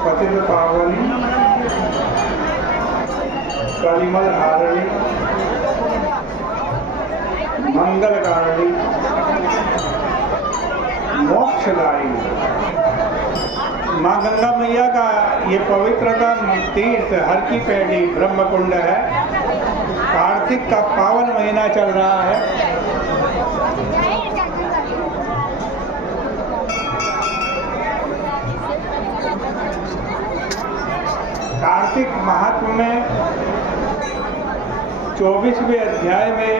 पतित पावनी कलिमल हारणी मंगलकारिणी मोक्षदायी माँ गंगा मैया का ये पवित्रतम तीर्थ हर की पैड़ी ब्रह्मकुंड है। कार्तिक का पावन महीना चल रहा है। कार्तिक महात्म्य में 24वें अध्याय में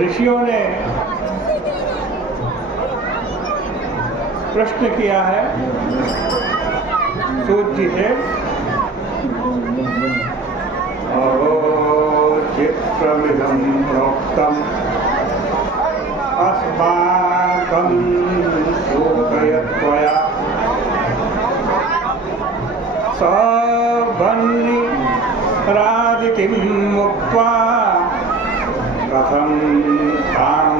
ऋषियों ने प्रश्न किया है सूत जी से, अहो चित्रमिदं प्रोक्तम् अस्माकं सूतयत्वया सवह्निरादितिं मुक्त्वा कथं तां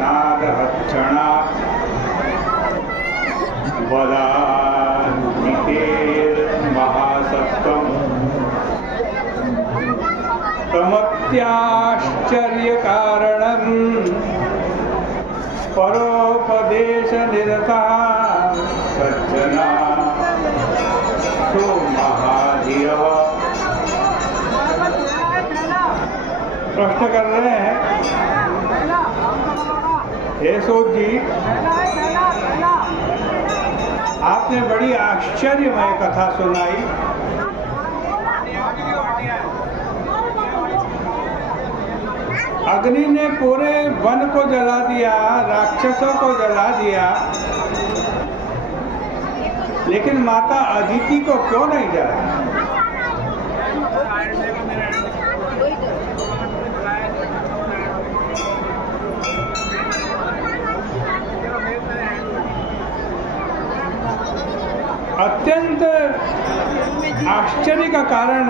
नादहक्षणा वदान्तिर्महासत्त्वम् तमत्याश्चर्यकारणं परोपदेशनिरता सज्जना महाधीर। प्रश्न कर रहे हैं, हे सूत जी, आपने बड़ी आश्चर्यमय कथा सुनाई। अग्नि ने पूरे वन को जला दिया, राक्षसों को जला दिया, लेकिन माता अदिति को क्यों नहीं जलाया? अत्यंत आश्चर्य का कारण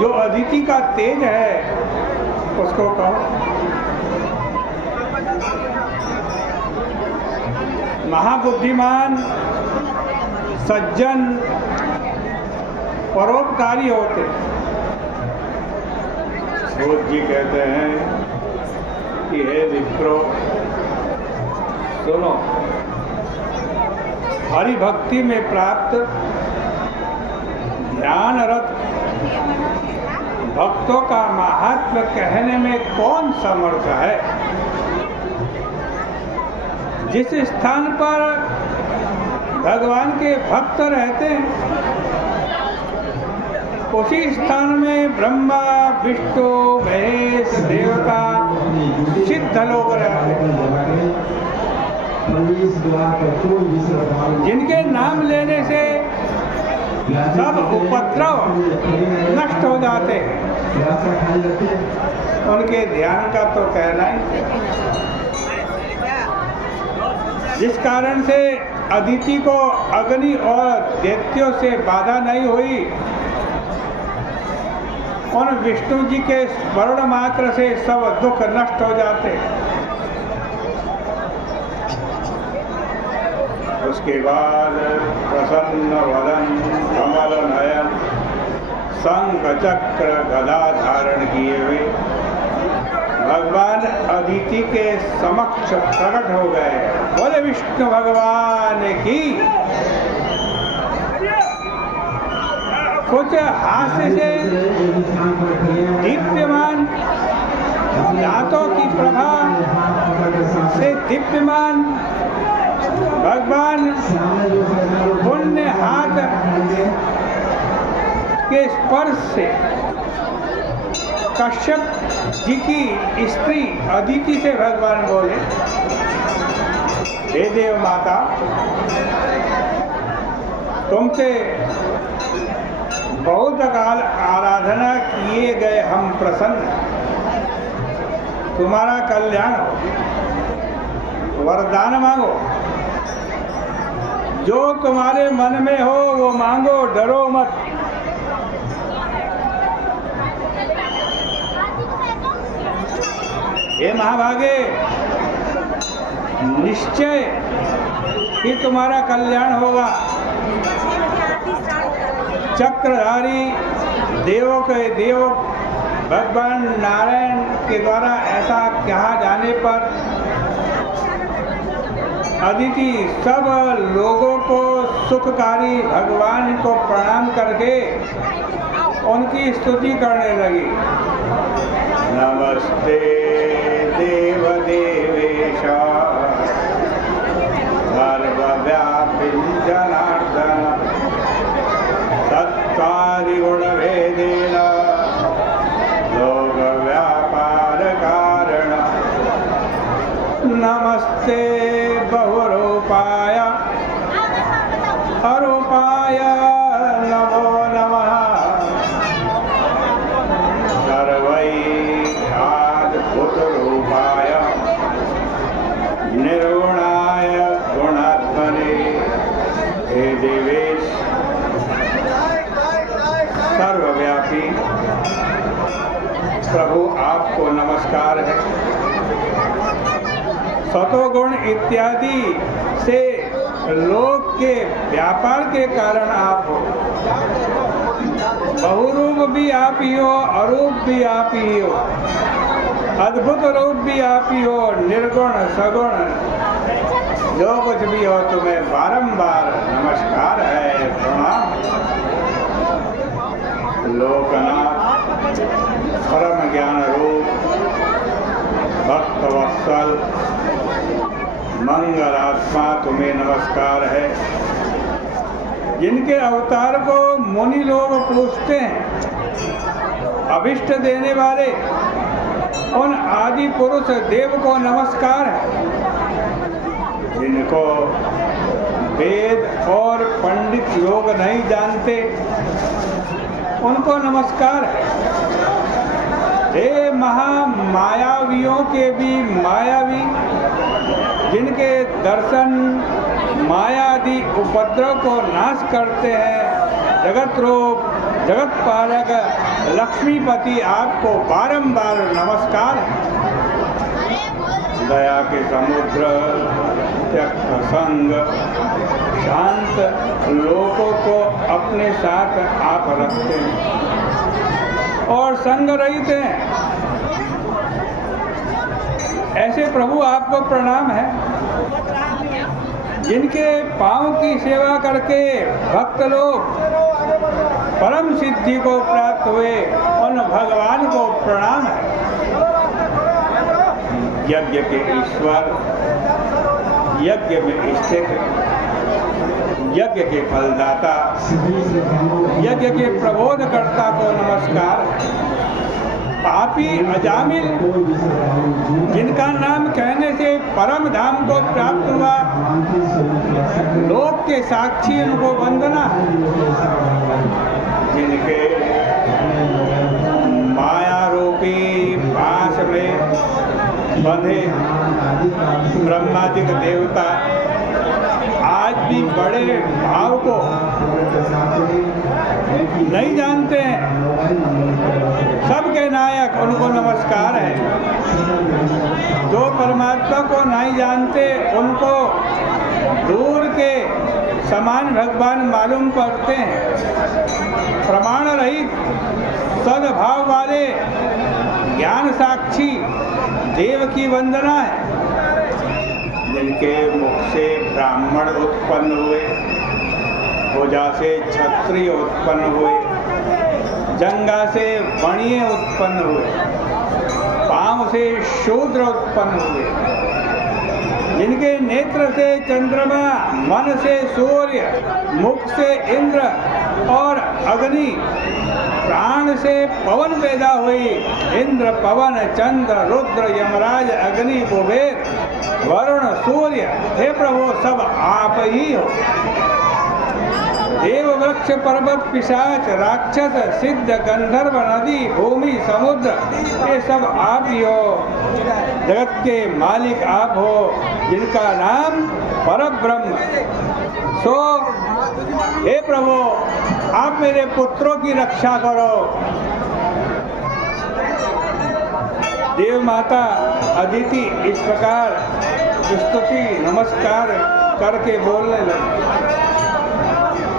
जो अदिति का तेज है उसको कहो। महाबुद्धिमान सज्जन परोपकारी होते। सूत जी कहते हैं कि हे विप्रो, सुनो, हरि भक्ति में प्राप्त ध्यानरत भक्तों का महात्म्य कहने में कौन समर्थ है? जिस स्थान पर भगवान के भक्त रहते हैं उसी स्थान में ब्रह्मा, विष्णु, महेश, देवता, सिद्ध लोग रहते हैं, जिनके नाम लेने से सब उपद्रव नष्ट हो जाते हैं। उनके ध्यान का तो कहना ही। जिस कारण से अदिति को अग्नि और दैत्यों से बाधा नहीं हुई, उन विष्णु जी के स्मरण मात्र से सब दुख नष्ट हो जाते। उसके बाद प्रसन्न वदन कमल नयन शंख चक्र गदा धारण किए हुए भगवान अदिति के समक्ष प्रकट हो गए। बोले विष्णु भगवान की। कुछ हास्य से दीप्यमान दांतों की प्रभा से दीप्यमान भगवान पुण्य हाथ के स्पर्श से कश्यप जी की स्त्री अदिति से भगवान बोले, हे देव माता, तुमसे बहुत काल आराधना किए गए हम प्रसन्न, तुम्हारा कल्याण हो, वरदान मांगो, जो तुम्हारे मन में हो वो मांगो, डरो मत। हे महाभागे, निश्चय कि तुम्हारा कल्याण होगा। चक्रधारी देवों के देव भगवान नारायण के द्वारा ऐसा कहा जाने पर अदिति सब लोगों को सुखकारी भगवान को प्रणाम करके उनकी स्तुति करने लगी। नमस्ते देव देवेश सर्वव्यापी जनार्दन सत्कारि गुण भेदेन लोक व्यापार कारण नमस्ते बहुरूपाय अरूपाय नमो नमः सर्वैकाद्भुतरूपाय निर्गुणाय गुणात्मने हे देवेश सर्वव्यापी प्रभु आपको नमस्कार है। सतोगुण इत्यादि से लोक के व्यापार के कारण आप हो। बहुरूप भी आप ही हो, अरूप भी आप ही हो, अद्भुत रूप भी आप ही हो, निर्गुण सगुण जो कुछ भी हो तुम्हें बारंबार नमस्कार है, प्रणाम। लोकनाथ परम ज्ञान रूप भक्त वत्सल मंगलात्मा तुम्हें नमस्कार है। जिनके अवतार को मुनि लोग पूछते हैं, अभिष्ट देने वाले उन आदि पुरुष देव को नमस्कार है। जिनको वेद और पंडित लोग नहीं जानते उनको नमस्कार है। हे महामायावियों के भी मायावी, जिनके दर्शन मायादि उपद्रव को नाश करते हैं, जगत रूप जगत पालक लक्ष्मीपति आपको बारंबार नमस्कार है। दया के समुद्र त्यक्त संग शांत लोगों को अपने साथ आप रखते हैं और संग रहित हैं। ऐसे प्रभु आपको प्रणाम है। जिनके पांव की सेवा करके भक्त लोग परम सिद्धि को प्राप्त हुए उन भगवान को प्रणाम है। यज्ञ के ईश्वर, यज्ञ में स्थित, यज्ञ के फलदाता, यज्ञ के प्रबोधकर्ता को नमस्कार। पापी अजामिल, जिनका नाम कहने से परम धाम को प्राप्त हुआ, लोक के साक्षी उनको वंदना। जिनके माया रूपी पास में बंधे ब्रह्मादिक देवता आज भी बड़े भाव को नहीं जानते हैं, सबके नायक उनको नमस्कार है। जो परमात्मा को नहीं जानते उनको दूर के समान भगवान मालूम पड़ते हैं। प्रमाण रहित सद्भाव वाले ज्ञान साक्षी देव की वंदना है। जिनके मुख से ब्राह्मण उत्पन्न हुए, भुजा से क्षत्रिय उत्पन्न हुए, जंगा से वणिये उत्पन्न हुए, पांव से शूद्र उत्पन्न हुए। जिनके नेत्र से चंद्रमा, मन से सूर्य, मुख से इंद्र और अग्नि, प्राण से पवन पैदा हुई। इंद्र, पवन, चंद्र, रुद्र, यमराज, अग्नि, कुबेर, वरुण, सूर्य, हे प्रभु सब आप ही हो। देव, वृक्ष, पर्वत, पिशाच, राक्षस, सिद्ध, गंधर्व, नदी, भूमि, समुद्र, ये सब आप ही हो। जगत के मालिक आप हो, जिनका नाम परब्रह्म। सो हे प्रभु आप मेरे पुत्रों की रक्षा करो। देव माता अदिति इस प्रकार स्तुति नमस्कार करके बोलने लगे।